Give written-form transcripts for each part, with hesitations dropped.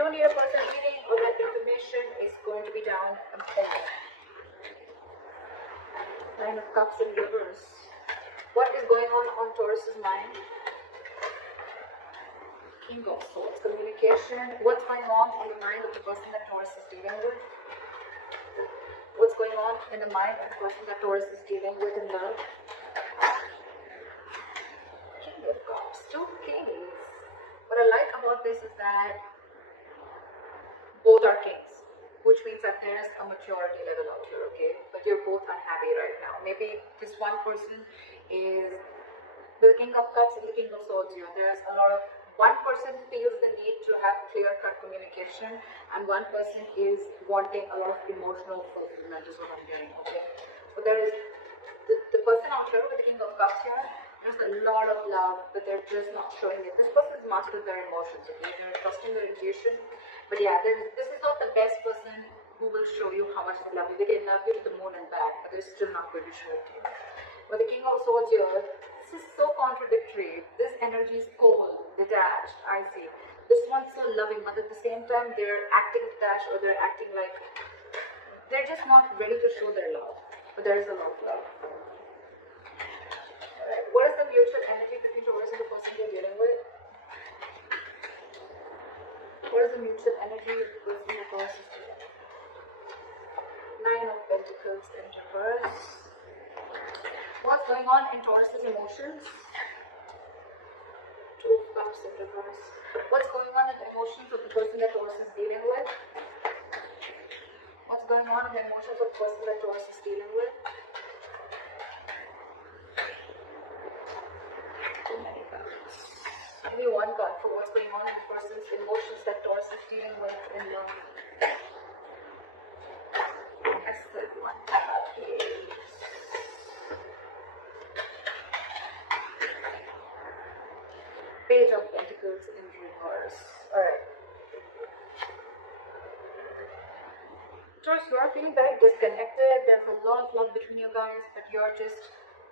don't need a personal reading, all that information is going to be down below. Nine of Cups in reverse. What is going on Taurus's mind? King of Swords. Communication. What's going on in the mind of the person that Taurus is dealing with? What's going on in the mind of the person that Taurus is dealing with in love? King of Cups. Two kings. What I like about this is that both are kings, which means that there is a maturity level out here, okay? But you're both unhappy right now. Maybe this one person is the King of Cups and the King of Swords here. There's a lot of, one person feels the need to have clear-cut communication, and one person is wanting a lot of emotional fulfillment, is what I'm hearing, okay? So there is the person out here with the King of Cups here, there's a lot of love, but they're just not showing it. This person is mastered their emotions, okay? They're trusting their intuition. But yeah, this is not the best person who will show you how much they love you. They can love you to the moon and back, but they're still not going to show it to you. But the King of Swords here, this is so contradictory. This energy is cold, detached, I see. This one's so loving, but at the same time, they're acting detached, or they're acting like they're just not ready to show their love. But there is a lot of love. Alright, what is the mutual energy between Taurus and the person you're dealing with? What is the mutual energy with the person that Taurus is dealing with? Nine of Pentacles in reverse. What's going on in Taurus's emotions? Two of Cups in reverse. What's going on in the emotions of the person that Taurus is dealing with? What's going on in the emotions of the person that Taurus is dealing with? Too many cards. Give me one card for what's going on in the person's emotions that Taurus is dealing with in love. I said one card, please. Page of Pentacles in reverse. Alright. Taurus, you are feeling very disconnected. There's a lot of love between you guys, but you're just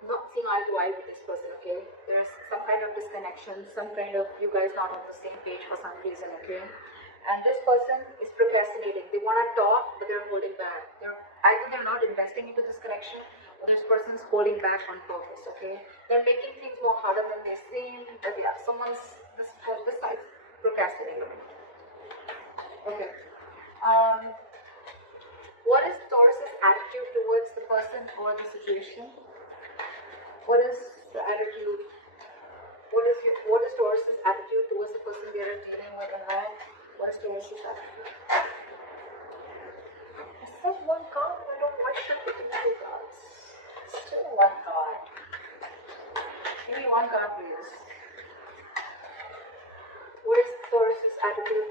not seeing eye to eye with this person, okay? There's some kind of disconnection, some kind of you guys not on the same page for some reason, okay? And this person is procrastinating. They want to talk, but they're holding back. Either they're not investing into this connection, or this person is holding back on purpose, okay? They're making things more harder than they seem, but yeah, this side's procrastinating. Okay. What is Taurus's attitude towards the person or the situation? What is the attitude? What is Taurus's attitude towards the person they are dealing with in life? What is Taurus's attitude? I said one card, I don't know why should I put two cards. Still one card. Give me one card, please. What is Taurus's attitude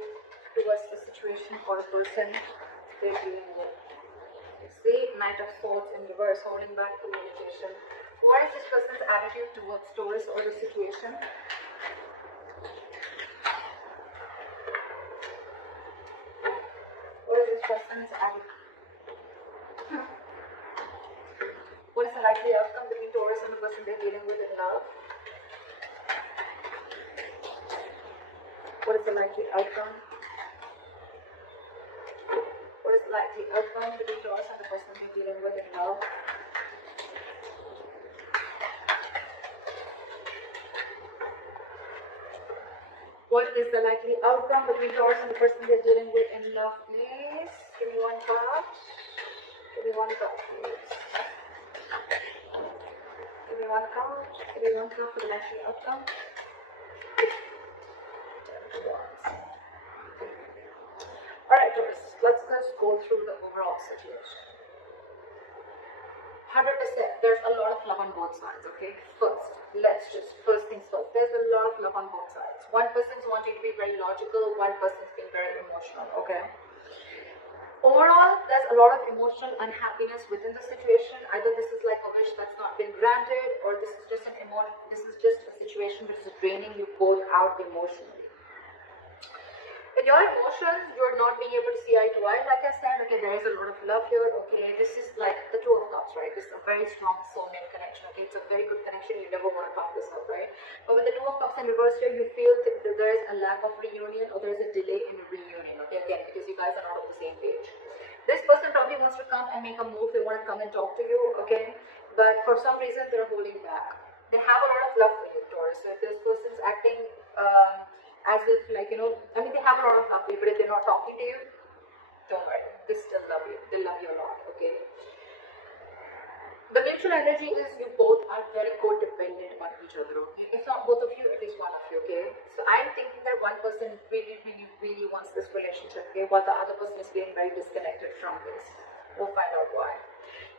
towards the situation or the person they're dealing with? See, Knight of Swords in reverse, holding back communication. What is this person's attitude towards Taurus or the situation? What is this person's attitude? What is the likely outcome between Taurus and the person they're dealing with in love? What is the likely outcome? What is the likely outcome between Taurus and the person they're dealing with in love? What is the likely outcome between Taurus and the person they're dealing with in love, please? Give me one card. Give me one card, please. Give me one card. Give me one card for the likely outcome. Alright, Taurus, let's just go through the overall situation. 100%, there's a lot of love on both sides, okay? First things first, there's a lot of love on both sides. One person's wanting to be very logical, one person's being very emotional, okay? Overall, there's a lot of emotional unhappiness within the situation. Either this is like a wish that's not been granted, or this is just a situation which is draining you both out emotionally. In your emotions, you're not being able to see eye to eye. Like I said, okay, there is a lot of love here. Okay, this is like the Two of Cups, right? This is a very strong soulmate connection, okay? It's a very good connection. You never want to fuck this up, right? But with the Two of Cups in reverse here, you feel that there is a lack of reunion or there is a delay in a reunion, okay? Again, because you guys are not on the same page. This person probably wants to come and make a move. They want to come and talk to you, okay? But for some reason, they're holding back. They have a lot of love for you, Taurus. So if this person's acting as if, like, you know, I mean, they have a lot of love for you, but if they're not talking to you, don't worry, they still love you. They love you a lot, okay? The mutual energy is you both are very codependent on each other, okay? If not both of you, at least one of you, okay? So I'm thinking that one person really wants this relationship, okay? While the other person is getting very disconnected from this. We'll find out why.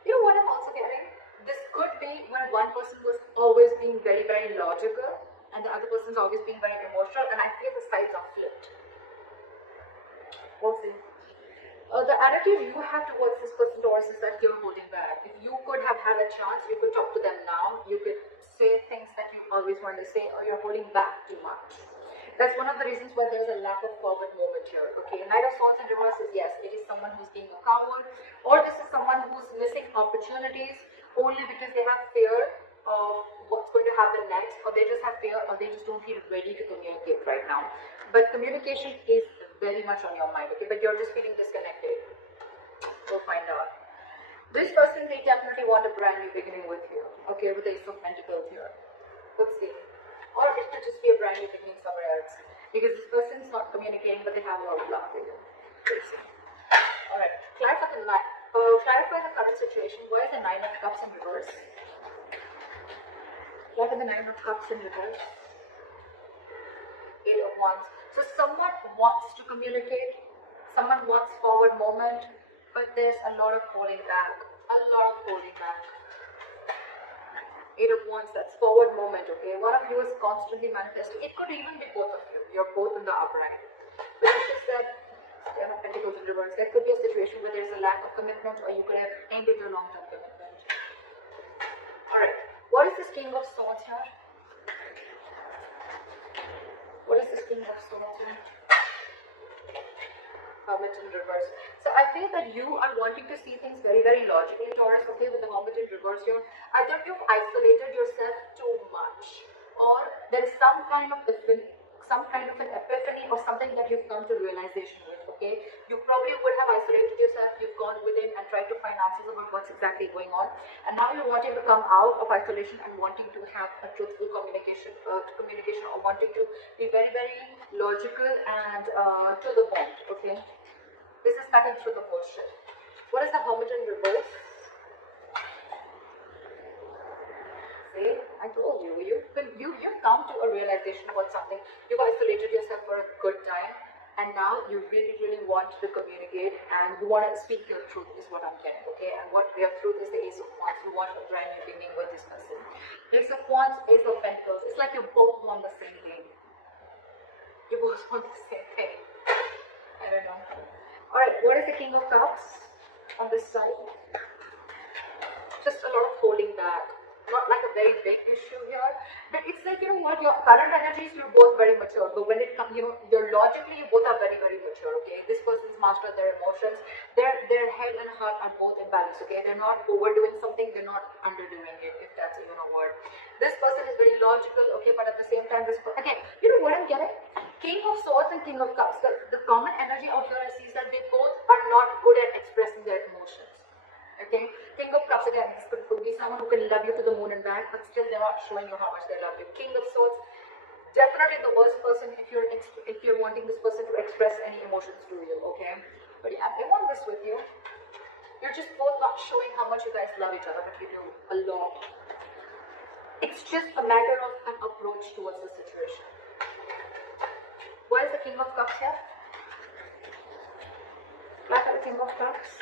You know what I'm also getting? This could be when one person was always being very logical and the other person's always being very emotional, and I feel the sides are flipped. We'll see. The attitude you have towards this person, Taurus, is that you're holding back. If you could have had a chance, you could talk to them now. You could say things that you always wanted to say, or you're holding back too much. That's one of the reasons why there's a lack of forward movement here. Okay, Knight of Swords in reverse is, yes, it is someone who's being a coward, or this is someone who's missing opportunities only because they have fear of what's going to happen next, or they just have fear, or they just don't feel ready to communicate right now. But communication is very much on your mind, okay, but you're just feeling disconnected. We'll find out. This person, they definitely want a brand new beginning with you, okay, with the Ace of Pentacles here. Let's see. Or it could just be a brand new beginning somewhere else, because this person's not communicating, but they have a lot of love for you. Let's see. Alright, clarify the current situation. Why is the Nine of Cups in reverse? Clarify the Nine of Cups in reverse. Eight of Wands. So someone wants to communicate, someone wants forward movement, but there's a lot of holding back. A lot of holding back. Eight of Wands, that's forward movement, okay? One of you is constantly manifesting. It could even be both of you. You're both in the upright. But it's just that, Pentacles in reverse, there could be a situation where there's a lack of commitment, or you could have ended your long-term commitment. Alright, what is this King of Swords here? What is this King of Swords here? Hermit in reverse. So I feel that you are wanting to see things very logically, Taurus, okay, with the Hermit in reverse here. Either you've isolated yourself too much, or there is some kind of an epiphany or something that you've come to realization with, okay? You probably would have isolated yourself, you've gone within and tried to find answers about what's exactly going on, and now you're wanting to come out of isolation and wanting to have a truthful communication, or wanting to be very logical and to the point, okay? This is cutting through the bullshit. What is the Hermit in reverse? See, I told you, you've come to a realization about something. You've isolated yourself for a good time, and now you really want to communicate, and you want to speak your truth, is what I'm getting, okay? And what we have through is the Ace of Wands. You want a brand new beginning with this person. Ace of Wands, Ace of Pentacles. It's like you both want the same thing. You both want the same thing. I don't know. Alright, what is the King of Cups on this side? Just a lot of holding back. Not like a very big issue here, but it's like, you know what, your current energies, you're both very mature, but when it comes, you know, you're logically, you both are very mature, okay? This person's mastered their emotions, their head and heart are both in balance, okay? They're not overdoing something, they're not underdoing it, if that's even a word. This person is very logical, okay, but at the same time, again, you know what I'm getting? King of Swords and King of Cups, the common energy out here I see is that they both are not good at expressing their emotions. Okay, King of Cups, again, this could be someone who can love you to the moon and back, but still they're not showing you how much they love you. King of Swords, definitely the worst person if you're wanting this person to express any emotions to you, okay? But yeah, I want this with you. You're just both not showing how much you guys love each other, but you do a lot. It's just a matter of an approach towards the situation. Why is the King of Cups here? Why is the King of Cups?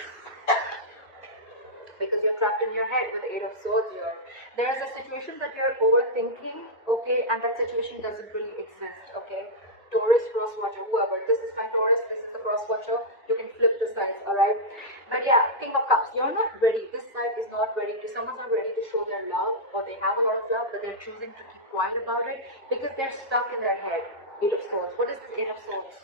Because you're trapped in your head with the Eight of Swords here. There's a situation that you're overthinking, okay, and that situation doesn't really exist, okay? Taurus, cross watcher, whoever. This is my Taurus, this is the cross watcher. You can flip the sides, alright? But yeah, King of Cups, you're not ready. This side is not ready. Someone's not ready to show their love, or they have a lot of love, but they're choosing to keep quiet about it because they're stuck in their head. Eight of Swords. What is the Eight of Swords?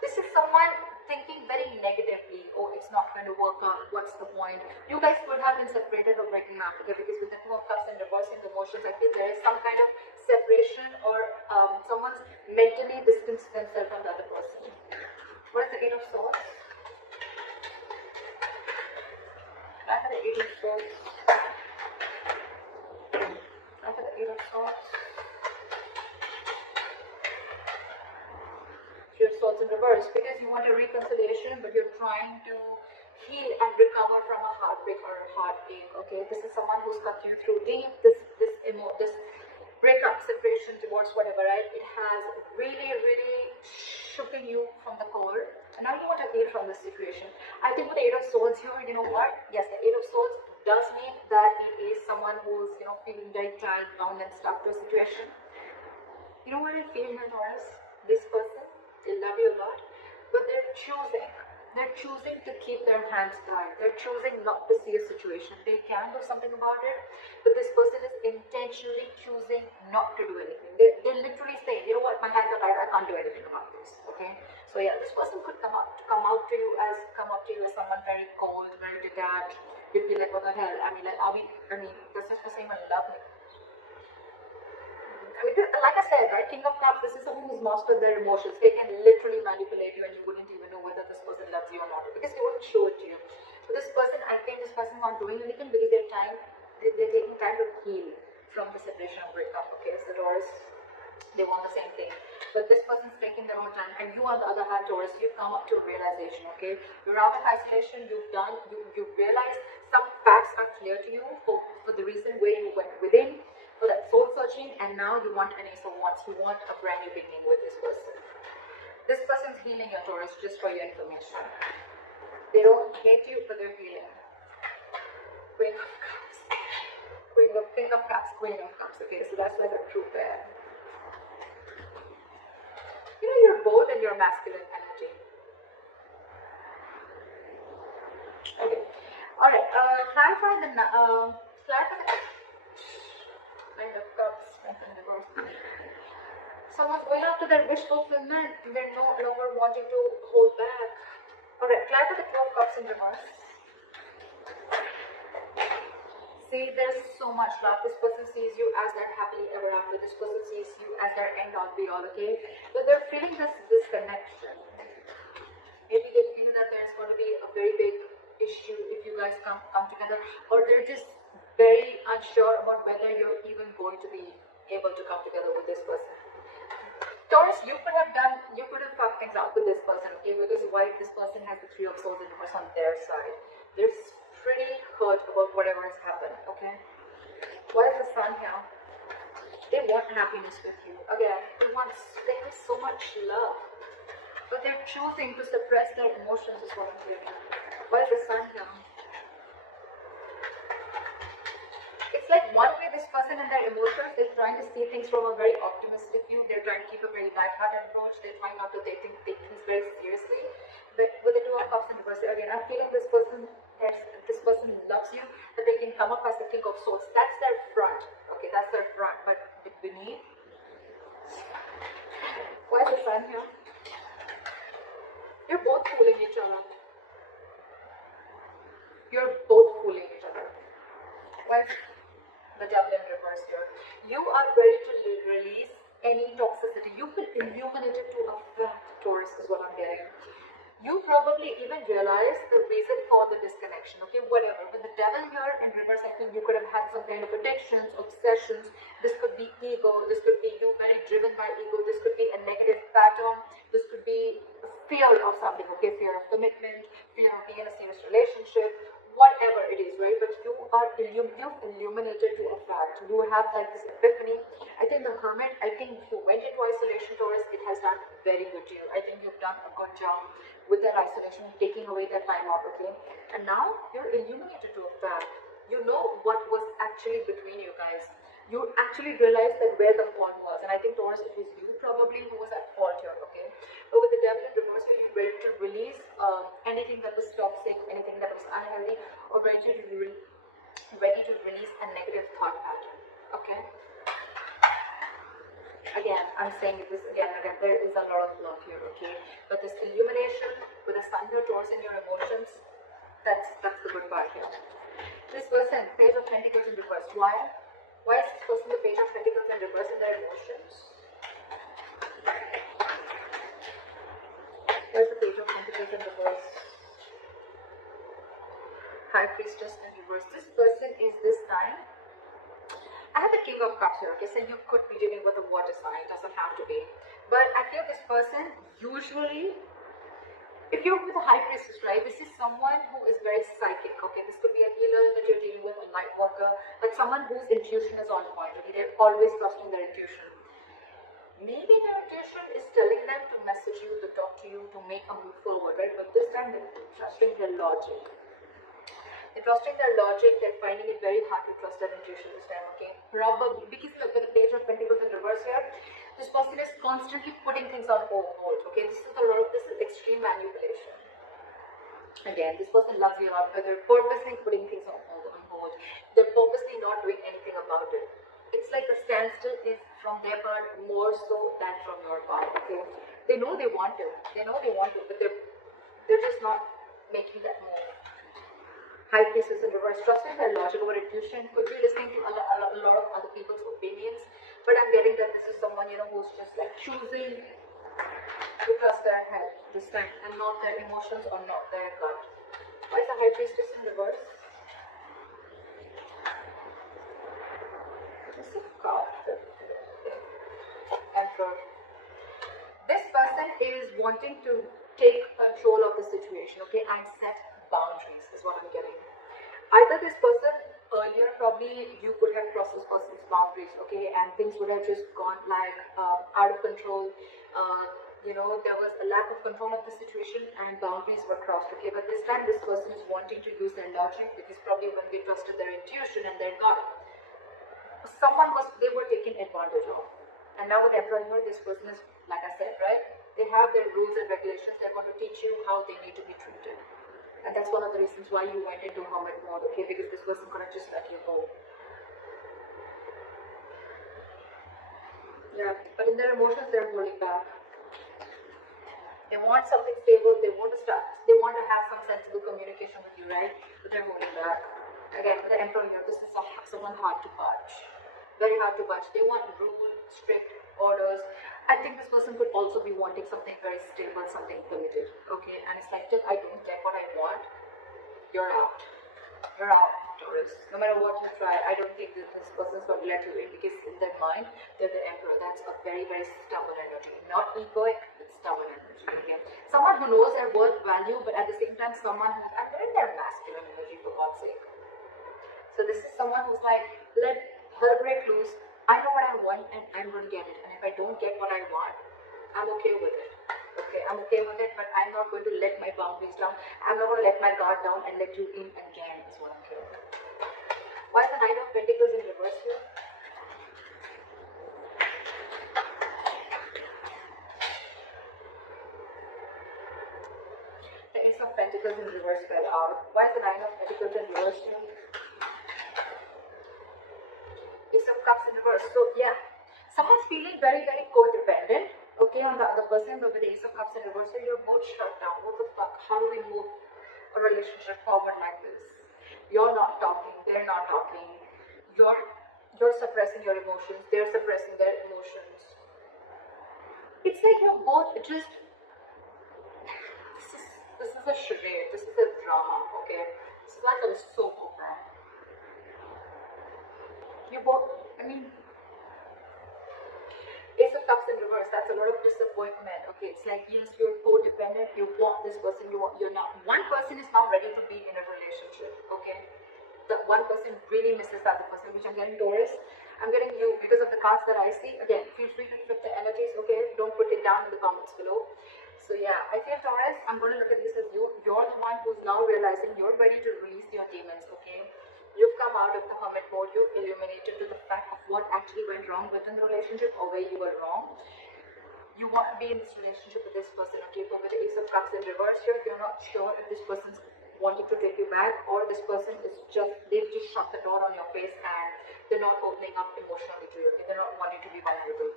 This is someone thinking very negatively. Oh, it's not going to work out. What's the point? You guys could have been separated or breaking have, okay? Because with the Two of Cups and reversing the emotions, I feel there is some kind of separation, or someone's mentally distanced themselves from the other person. What is the Eight of Swords? I have the Eight of Swords. I have the Eight of Swords. Your Swords in reverse, because you want a reconciliation, but you're trying to heal and recover from a heartbreak or a heartache. Okay, this is someone who's cut you through deep. This breakup, separation, divorce, whatever, right? It has really shooken you from the core, and now you want to heal from this situation. I think with the Eight of Swords here, you know what? Yes, the Eight of Swords does mean that it is someone who's, you know, feeling very tied, bound, and stuck to a situation. You know what I feel here, Taurus? This person, they love you a lot, but they're choosing to keep their hands tied. They're choosing not to see a situation. They can do something about it, but this person is intentionally choosing not to do anything. They're literally saying, you know what, my hands are tied, I can't do anything about this. Okay? So yeah, this person could come up to you as someone very cold, very detached. You'd be like, what the hell? I mean, this is the same and love me. Like I said, right, King of Cups, this is someone who's mastered their emotions. They can literally manipulate you, and you wouldn't even know whether this person loves you or not, because they wouldn't show it to you. So this person, I think this person is not doing anything because they're taking time to heal from the separation and breakup. Okay, so Taurus, they want the same thing, but this person's taking their own time, and you on the other hand, Taurus, you've come up to a realization. Okay, you're out of isolation. You realize some facts are clear to you for the reason where you went within, for that soul searching, and now you want an Ace of Wands. You want a brand new beginning with this person. This person's healing your Taurus, just for your information. They don't hate you, but they're healing. Queen of Cups. King of Cups, Queen of Cups. Okay, so that's like a true pair. You know, you're both in your masculine energy. Okay. Alright, clarify the Knight of Cups, Strength in reverse. Someone's going after their wish fulfillment. They're no longer wanting to hold back. Alright, clarify the Two of Cups in reverse. See, there's so much love. This person sees you as their happily ever after. This person sees you as their end all be all, okay? But they're feeling this disconnection. Maybe they feel that there's going to be a very big issue if you guys come together, or they're just very unsure about whether you're even going to be able to come together with this person. Taurus, you could have fucked things up with this person, okay? Because why this person has the Three of Swords in reverse on their side. They're pretty hurt about whatever has happened, okay? Why is the Sun here? They want happiness with you. Again, they have so much love, but they're choosing to suppress their emotions is what I'm hearing. Why is the Sun here? It's like one way this person and their emotions, they're trying to see things from a very optimistic view. They're trying to keep a very lighthearted approach. They're trying not to take things very seriously. But with the Two of Cups in reverse, again, I'm feeling this person loves you, but they can come up as the King of Swords. That's their front. Okay, that's their front. But beneath, why is the Sun here? You're both fooling each other. You're both fooling each other. Why is the Devil in reverse here? You are ready to release any toxicity. You will illuminate it to a fact, Taurus, is what I'm getting. You probably even realize the reason for the disconnection, okay, whatever. With the Devil here in reverse, I think you could have had some kind of addictions, obsessions. This could be ego. This could be you very driven by ego. This could be a negative pattern. This could be fear of something, okay, fear of commitment, fear of being in a serious relationship, whatever it is, right? But you've illuminated to a fact. You have like this epiphany. I think the Hermit, I think if you went into isolation, Taurus, it has done very good to you. I think you've done a good job with that isolation, taking away that time out, okay? And now you're illuminated to a fact. You know what was actually between you guys. You actually realized that where the fault was. And I think, Taurus, it was you probably who was at fault here, okay? But with the Devil in reverse, you're ready to release anything that was toxic, anything that was unhealthy, or ready to release a negative thought pattern, okay? Again, I'm saying this again, there is a lot of love here, okay? But this illumination with the Sun here, Taurus, in your emotions, that's the good part here. This person, Page of Pentacles Why? Why is this person the Page of Pentacles in reverse in their emotions? Why is the Page of Pentacles in reverse? High Priestess in reverse. This person is this time. I have the King of Cups here, okay, so you could be dealing with a water sign, doesn't have to be. But I feel this person, usually, if you're with a High Priestess, right, this is someone who is very psychic, okay. This could be a healer that you're dealing with, a light worker, but someone whose intuition is on point, okay. They're always trusting their intuition. Maybe their intuition is telling them to message you, to talk to you, to make a move forward, right? But this time they're trusting their logic. They're trusting their logic, they're finding it very hard to trust their intuition this time, okay? Probably, because look at the Page of Pentacles in reverse here, this person is constantly putting things on hold, okay? This is extreme manipulation. Again, this person loves you out, but they're purposely putting things on hold. They're purposely not doing anything about it. It's like a standstill is from their part more so than from your part, okay? They know they want to, but they're just not making that move. High Priestess in reverse, trusting their logic over intuition, could be listening to a lot of other people's opinions, but I'm getting that this is someone, you know, who's just like choosing to trust their head this time and not their emotions or not their gut. Why is the High Priestess in reverse? This is God. Emperor. This person is wanting to take control of the situation, okay, and set boundaries is what I'm getting. Either this person earlier, probably you could have crossed this person's boundaries, okay, and things would have just gone like out of control. You know, there was a lack of control of the situation and boundaries were crossed, okay. But this time this person is wanting to use their logic, because probably when they trusted their intuition and their gut, they were taken advantage of. And now with Emperor here, this person is, like I said, right, they have their rules and regulations. They're going to teach you how they need to be treated. And that's one of the reasons why you went into hermit mode, okay, because this person couldn't just let you go. Yeah, but in their emotions, they're holding back. They want something stable, they want to have some sensible communication with you, right? But they're holding back. Again, with the Emperor here, this is someone hard to budge. Very hard to budge. They want rule, strict orders. I think this person could also be wanting something very stable, something committed, okay? And it's like, till I don't get what I want, you're out. You're out, Taurus. No matter what you try, I don't think that this person is going to let you in, because in their mind, they're the Emperor. That's a very, very stubborn energy. Not egoic, but stubborn energy, okay? Someone who knows their worth, value, but at the same time, someone who's in their masculine energy, for God's sake. So this is someone who's like, let her break loose. I know what I want and I'm going to get it. And if I don't get what I want, I'm okay with it. Okay, I'm okay with it, but I'm not going to let my boundaries down. I'm not going to let my guard down and let you in again, is what I'm hearing. Why is the Knight of Pentacles in reverse here? The Ace of Pentacles in reverse fell out. Why is the Nine of Pentacles in reverse here? Ace of Cups in reverse. So yeah, someone's feeling very, very codependent, okay, on the other person, but with the Ace of Cups in reverse, you're both shut down. What the fuck? How do we move a relationship forward like this? You're not talking, they're not talking. You're suppressing your emotions, they're suppressing their emotions. It's like you're both just, this is a charade, this is a drama, okay? This is like a soap opera. You both, I mean, Ace of Cups in reverse, that's a lot of disappointment, okay? It's like, yes, you're codependent, you want this person, you're not. One person is not ready to be in a relationship, okay? The one person really misses the other person, which I'm getting Taurus. I'm getting you because of the cards that I see. Again, feel free to flip the energies, okay? Don't put it down in the comments below. So yeah, I feel Taurus, I'm going to look at this as you. You're the one who's now realizing you're ready to release your demons, okay? You've come out of the hermit mode, you've illuminated to the fact of what actually went wrong within the relationship or where you were wrong. You want to be in this relationship with this person, okay? But with the Ace of Cups in reverse here, you're not sure if this person's wanting to take you back or this person is they've just shut the door on your face and they're not opening up emotionally to you, okay? They're not wanting to be vulnerable.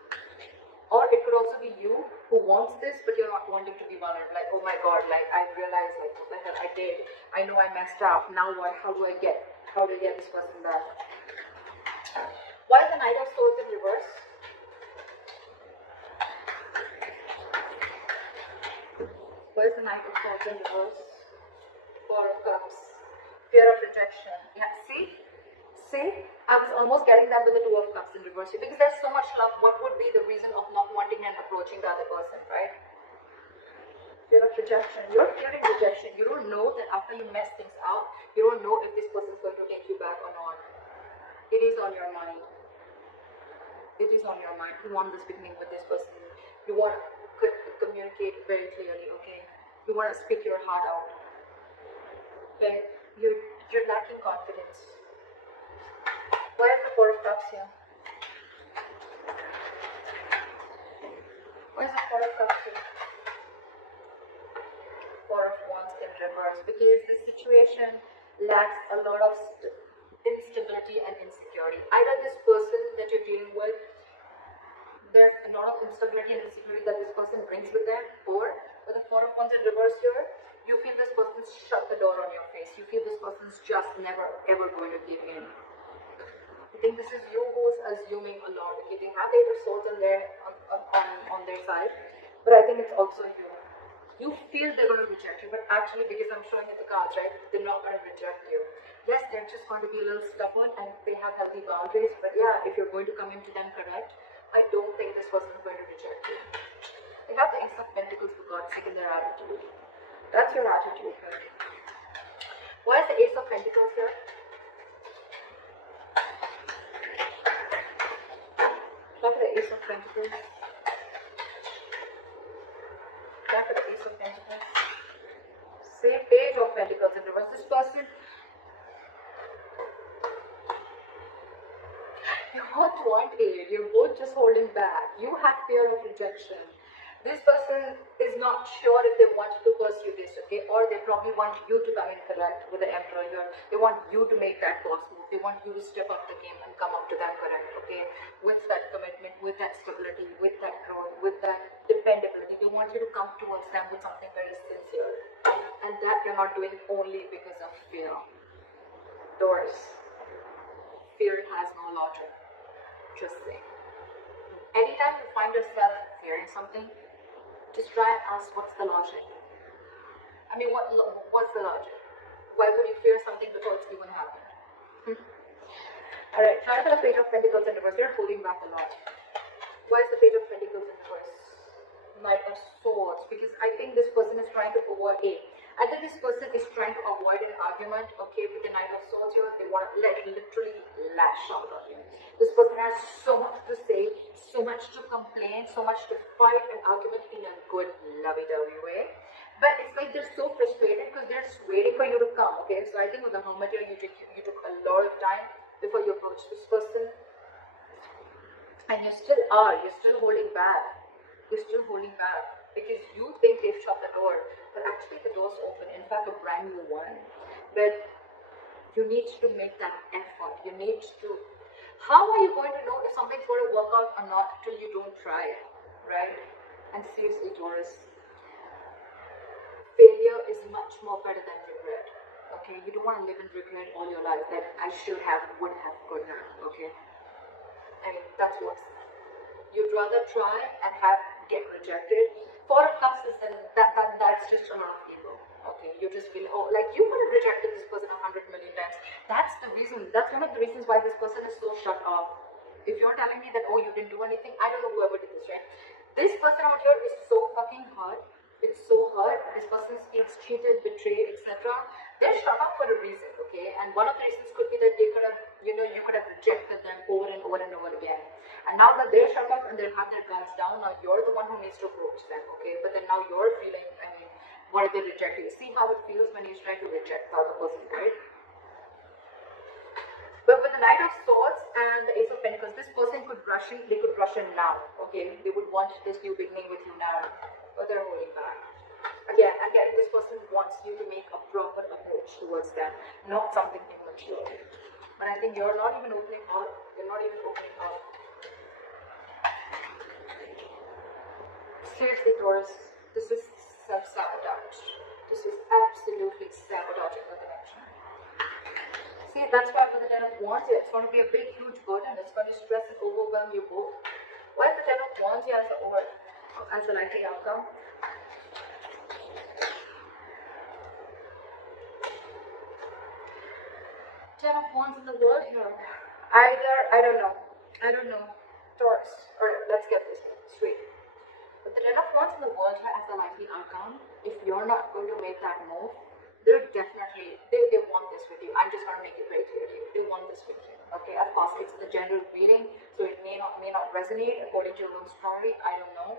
Or it could also be you who wants this, but you're not wanting to be vulnerable. Like, oh my God, like I realized like what the hell I did. I know I messed up. Now what? How do I get this person back? Why is the Knight of Swords in reverse? Why is the Knight of Swords in reverse? Four of Cups. Fear of rejection. Yeah, see? I was almost getting that with the Two of Cups in reverse. Because there's so much love, what would be the reason of not wanting and approaching the other person, right? Fear of rejection. You're fearing rejection. You don't know that after you mess things out, you don't know if this person is going to take you back or not. It is on your mind. It is on your mind. You want this beginning with this person. You want to communicate very clearly, okay? You want to speak your heart out. Okay? You're lacking confidence. Why is the Four of Cups here? Why is the Four of Cups here? Four of Wands in reverse. Because the situation lacks a lot of instability and insecurity. Either this person that you're dealing with, there's a lot of instability and insecurity that this person brings with them, or with the Four of Wands in reverse here, you feel this person's shut the door on your face. You feel this person's just never ever going to give in. I think this is you who's assuming a lot. Okay, they have the Eight of Swords on their side, but I think it's also you. You feel they're going to reject you, but actually, because I'm showing you the cards, right, they're not going to reject you. Yes, they're just going to be a little stubborn and they have healthy boundaries, but yeah, if you're going to come into them correct, I don't think this person is going to reject you. They have the Ace of Pentacles, for God's sake, in their attitude. That's your attitude here. Why is the Ace of Pentacles here? Look at the Ace of Pentacles. Look at the Ace of Pentacles. Say Page of Pentacles in reverse. This person, you both want aid. You're both just holding back. You have fear of rejection. This person is not sure if they want to pursue this, okay? Or they probably want you to come in correct with the Emperor here. They want you to make that boss move. They want you to step up the game and come up to them correct, okay? With that commitment, with that stability, with that growth, with that dependability. They want you to come towards them with something very sincere. And that you're not doing only because of fear. Taurus. Fear has no logic. Just saying. Anytime you find yourself fearing something, just try and ask, what's the logic? I mean, what's the logic? Why would you fear something before it's even happened? Alright, try for the Page of Pentacles in reverse. You're holding back a lot. Why is the Page of Pentacles in reverse? Knight of Swords. Because I think this person is trying to avoid I think this person is trying to avoid an argument, okay, with the Knight of Swords here. They want to literally lash out on you. This person has so much to say, so much to complain, so much to fight an argument in a good, lovey-dovey way. But it's like they're so frustrated because they're just waiting for you to come, okay? So I think with the Hermit here, you took a lot of time before you approached this person. And you still are. You're still holding back. You're still holding back. Because you think they've shut the door, but actually the door's open, in fact a brand new one. But you need to make that effort. You need to, how are you going to know if something's going to work out or not till you don't try, right? And seriously, Taurus, failure is much more better than regret, okay? You don't want to live in regret all your life, that I should have, would have, could have, okay? I mean, that's worse. You'd rather try and get rejected. Four of Cups is that's just a lot of ego. Okay, you just feel, oh, like you could have rejected this person 100 million times. That's the reason. That's one of the reasons why this person is so shut off. If you're telling me that, oh, you didn't do anything, I don't know whoever did this, right? This person out here is so fucking hurt. It's so hurt. This person feels cheated, betrayed, etc. They're shut up for a reason, okay? And one of the reasons could be that they could have, you could have rejected them over and over and over again. And now that they're shut up and they have their guns down, now you're the one who needs to approach them, okay? But then now you're feeling, I mean, what are they rejecting? See how it feels when you try to reject the other person, right? But with the Knight of Swords and the Ace of Pentacles, this person could rush in, they could rush in now, okay? They would want this new beginning with you now, but they're holding back. Again, this person wants you to make a proper approach towards them, not something immature. But I think you're not even opening up. You're not even opening up. Seriously, Taurus, this is self-sabotage. This is absolutely sabotaging the connection. See, that's why with the Ten of Wands here, it's going to be a big, huge burden. It's going to stress and overwhelm you both. Why is the Ten of Wands here as the likely outcome? Ten of Wands in the world here. Either, I don't know, Taurus. Alright, let's get this straight. But the Ten of Wands in the world here as the likely outcome, if you're not going to make that move, they're definitely, they want this with you. I'm just going to make it very clear to you. They want this with you. Okay, of course, it's the general reading, so it may not resonate according to your own story. I don't know.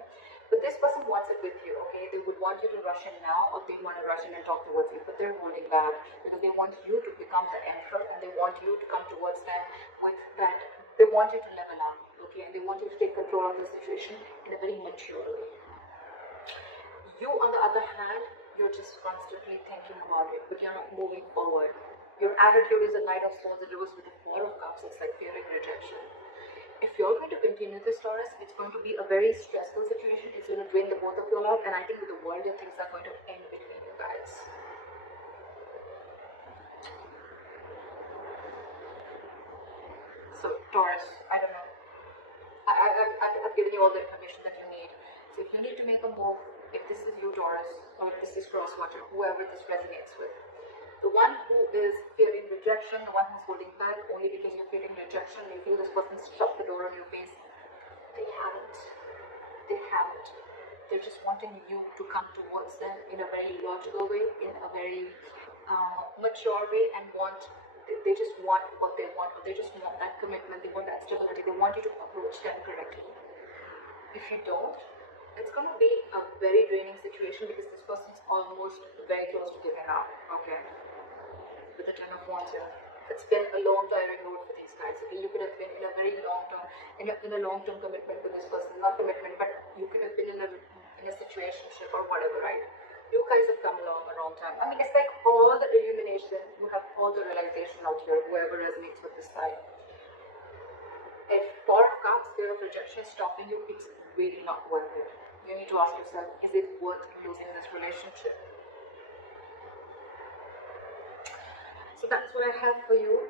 But this person wants it with you, okay? They would want you to rush in now, or they want to rush in and talk towards you, but they're holding back because they want you to become the emperor, and they want you to come towards them with that. They want you to level up, okay? And they want you to take control of the situation in a very mature way. You, on the other hand, you're just constantly thinking about it, but you're not moving forward. Your attitude is a Knight of Swords, and it was with the Four of Cups. It's like fearing rejection. If you're going to continue this, Taurus, it's going to be a very stressful situation. It's going to drain the both of you out, and I think with the world, your things are going to end between you guys. So, Taurus, I don't know. I've given you all the information that you need. So, if you need to make a move, if this is you, Taurus, or if this is crosswatcher, whoever this resonates with, the one who is fearing rejection, the one who's holding back only because you're fearing rejection, you feel this person's shut the door on your face. They haven't. They haven't. They're just wanting you to come towards them in a very logical way, in a very mature way, and they just want what they want, or they just want that commitment, they want that stability, they want you to approach them correctly. If you don't, it's going to be a very draining situation because this person's almost very close to giving up, okay? With the Ten of Wands here. It's been a long, tiring road for these guys. Okay? You could have been in a very long-term, in a long-term commitment with this person. Not commitment, but you could have been in a situationship or whatever, right? You guys have come along a long time. I mean, it's like all the illumination, you have all the realization out here, whoever resonates with this side. If Four of Cups, fear of rejection is stopping you, it's really not worth it. You need to ask yourself, is it worth losing this relationship? So that's what I have for you.